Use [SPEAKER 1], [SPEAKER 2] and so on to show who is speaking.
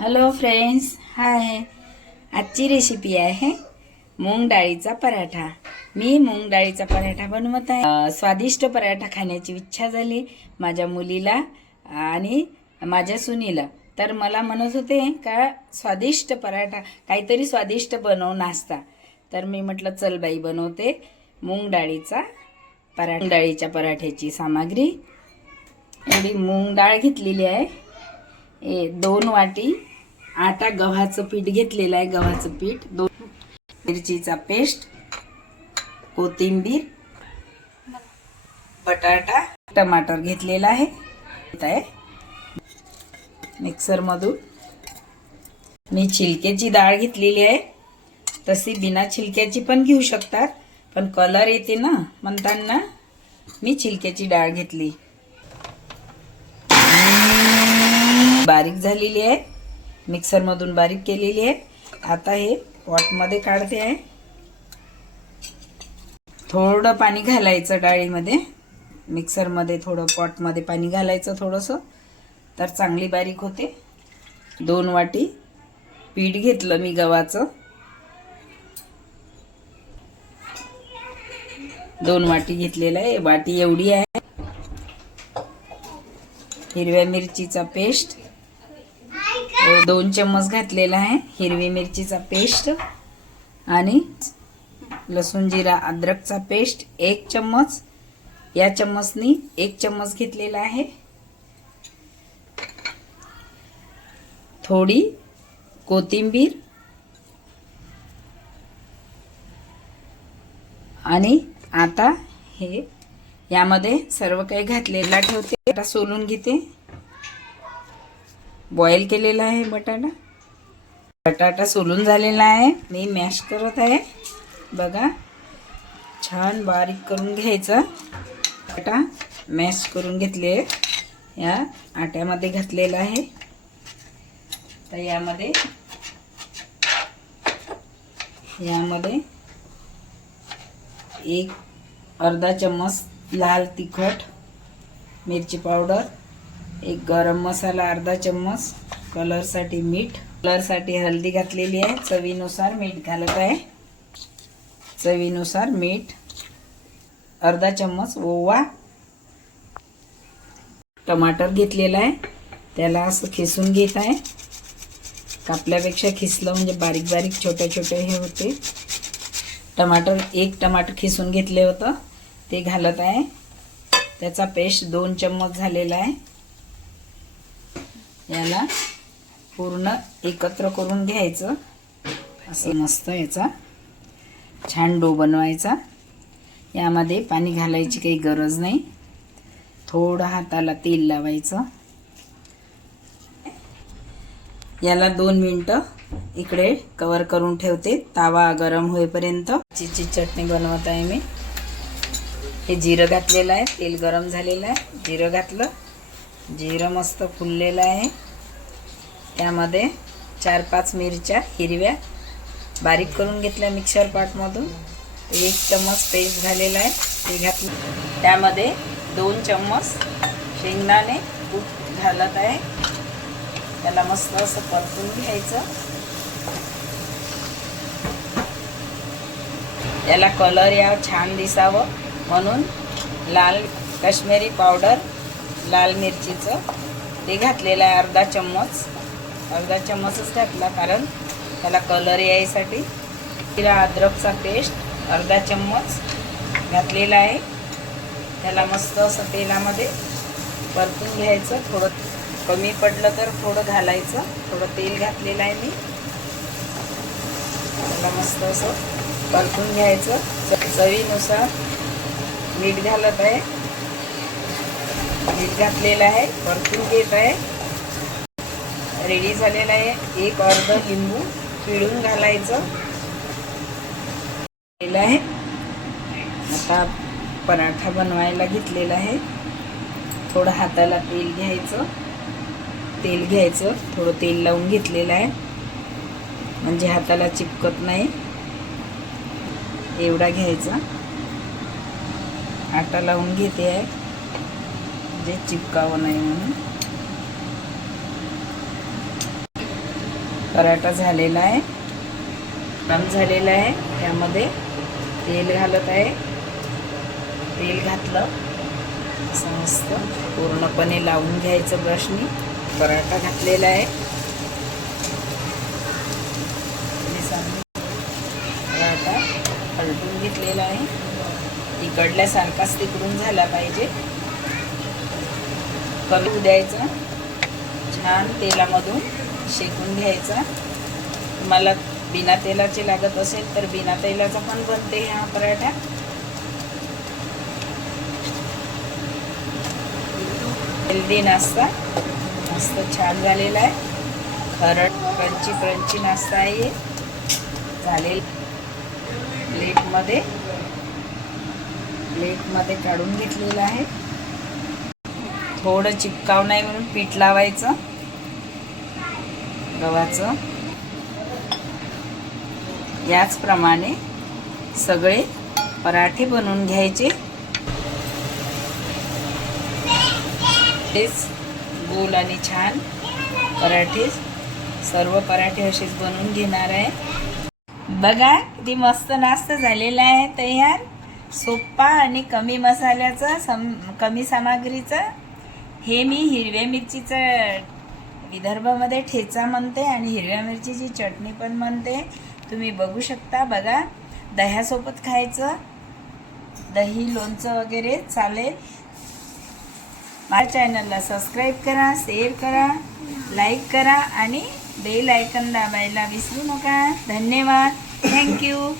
[SPEAKER 1] Hello friends hi आजची recipe आहे मूग डाळीचा पराठा. मी मूग डाळीचा पराठा बनवत आहे. स्वादिष्ट पराठा खाण्याची इच्छा झाली माझ्या मुलीला आणि माझ्या सुनीला. तर मला म्हणत होते का स्वादिष्ट पराठा काहीतरी स्वादिष्ट बनव नाश्ता. तर मी म्हटलं चल बाई बनवते मूग डाळीचा पराठा. डाळीच्या पराठ्याची सामग्री. एवढी मूग डाळ घेतलेली आहे. ए दोन वाटी आटा गव्हाचं पीठ घेतलेलं आहे गव्हाचं पीठ. दोन मिरचीचा पेस्ट कोथिंबीर बटाटा टमाटर घेतलेला आहे. मिक्सरमधून मी छिलक्याची डाळ घेतलेली आहे. तशी बिना छिलक्याची पण घेऊ शकतात पण कलर येते ना म्हणताना मी छिलक्याची डाळ घेतली. बारीक झालेली आहे. मिक्सरमधून बारीक केलेली आहे. आता हे पॉटमध्ये काढते आहे. थोडं पाणी घालायचं डाळीमध्ये. मिक्सरमध्ये थोडं पॉटमध्ये पाणी घालायचं थोडंसं. तर चांगली बारीक होते. दोन वाटी पीठ घेतलं मी गव्हाचं. दोन वाटी घेतलेलं आहे. वाटी एवढी आहे. हिरव्या मिरचीचा पेस्ट. दोन चम्मच घातलेला आहे. हिरवी मिरचीचा पेस्ट आणि लसूण जिरा अद्रकचा पेस्ट एक चम्मच. या चम्मचनी एक चम्मच घेतलेला आहे. थोडी कोथिंबीर आणि आता हे यामध्ये सर्व काही घातलेला ठेवते. आता सोलून घेते. बॉईल केलेला आहे बटाटा. बटाटा सोलून झालेला आहे. मी मॅश करत आहे. बघा छान बारीक करून घ्यायचं. बटाटा मॅश करून घेतले या आट्यामध्ये घातलेला आहे. तर यामध्ये यामध्ये एक अर्धा चम्मच लाल तिखट मिरची पावडर एक गरम मसाला अर्धा चम्मच. कलरसाठी मीठ. कलरसाठी हळदी घातलेली आहे. चवीनुसार मीठ घालत आहे. चवीनुसार मीठ. अर्धा चम्मच ओवा. टमाटर घेतलेला आहे. त्याला असं खिसून घेत आहे. कापल्यापेक्षा खिसलं म्हणजे बारीक बारीक छोटे छोटे हे होते. टमाटर एक टमाटर खिसून घेतले होतं. ते घालत आहे. त्याचा पेस्ट दोन चम्मच झालेला आहे. याला पूर्ण एकत्र करून घ्यायचं. असं मस्त याचा छान डो बनवायचा. यामध्ये पाणी घालायची काही गरज नाही. थोडं हाताला तेल लावायचं. याला दोन मिनटं इकडे कवर करून ठेवते. तावा गरम होईपर्यंत. चिची चटणी बनवत आहे मी. हे जिरं घातलेलं आहे. तेल गरम झालेलं आहे. जिरं घातलं. जिरं मस्त फुललेलं आहे. त्यामध्ये चार पाच मिरच्या हिरव्या बारीक करून घेतल्या मिक्सर पाटमधून. एक चम्मच पेस्ट झालेला आहे. ते घातलं. त्यामध्ये दोन चम्मच शेंगदाणे तूप घालत आहे. त्याला मस्त असं परतून घ्यायचं. याला कलर या छान दिसावं. म्हणून लाल काश्मीरी पावडर लाल मिरचीचं. ते घातलेलं आहे अर्धा चम्मच. अर्धा चम्मचच घातला कारण त्याला कलर यायसाठी. तिला अद्रकचा पेस्ट अर्धा चम्मच घातलेला आहे. त्याला मस्त असं तेलामध्ये परतून घ्यायचं. थोडं कमी पडलं तर थोडं घालायचं. थोडं तेल घातलेलं आहे मी. त्याला मस्त असं परतून घ्यायचं. चवीनुसार मीठ घालत आहे. मीठ घातलेलं आहे परतून घेत आहे. रेडी झालेलं आहे. एक अर्ध लिंबू पिळून घालायचं. केलं आहे. आता पराठा बनवायला घेतलेला आहे. थोडं हाताला तेल घ्यायचं. तेल घ्यायचं. थोडं तेल लावून घेतलेलं आहे. म्हणजे हाताला चिपकत नाही. एवढा घ्यायचा. आटा लावून घेते आहे. जे चिपकावं नाही म्हणून. पराठा झालेला आहे. गरम झालेला आहे. त्यामध्ये तेल घालत आहे. तेल घातलं. असं मस्त. पूर्णपणे लावून घ्यायचं ब्रशनी. पराठा घातलेला आहे. पराठा पलटून घेतलेला आहे. इकडल्यासारखाच तिकडून झाला पाहिजे. कमी द्यायचा. छान तेलामधून शेकून घ्यायचा. तुम्हाला बिना तेलाचे लागत असेल तर बिना तेलाचा पण बनते हा पराठा हेल्दी नाश्ता. मस्त छान झालेला आहे. खरड क्रंची क्रंची नाश्ता आहे झालेल प्लेटमध्ये. प्लेटमध्ये काढून घेतलेलं आहे. थोडं चिपकाव नाही म्हणून पीठ लावायचं. गव्हाचं. याचप्रमाणे सगळे पराठे बनवून घ्यायचे. तेच गोल आणि छान पराठे. सर्व पराठे असेच बनवून घेणार आहे. बघा किती मस्त नाश्ता झालेला आहे तयार. सोप्पा आणि कमी मसाल्याचं सम कमी सामग्रीचं हे मी हिरव्या मिरचीचं विदर्भामध्ये ठेचा म्हणते आणि हिरव्या मिरचीची चटणी पण म्हणते. तुम्ही बघू शकता बघा. दह्यासोबत खायचं. दही लोणचं वगैरे चालेल. माझ्या चॅनलला सबस्क्राईब करा शेअर करा लाईक करा आणि बेल आयकन दाबायला विसरू नका. धन्यवाद. थँक्यू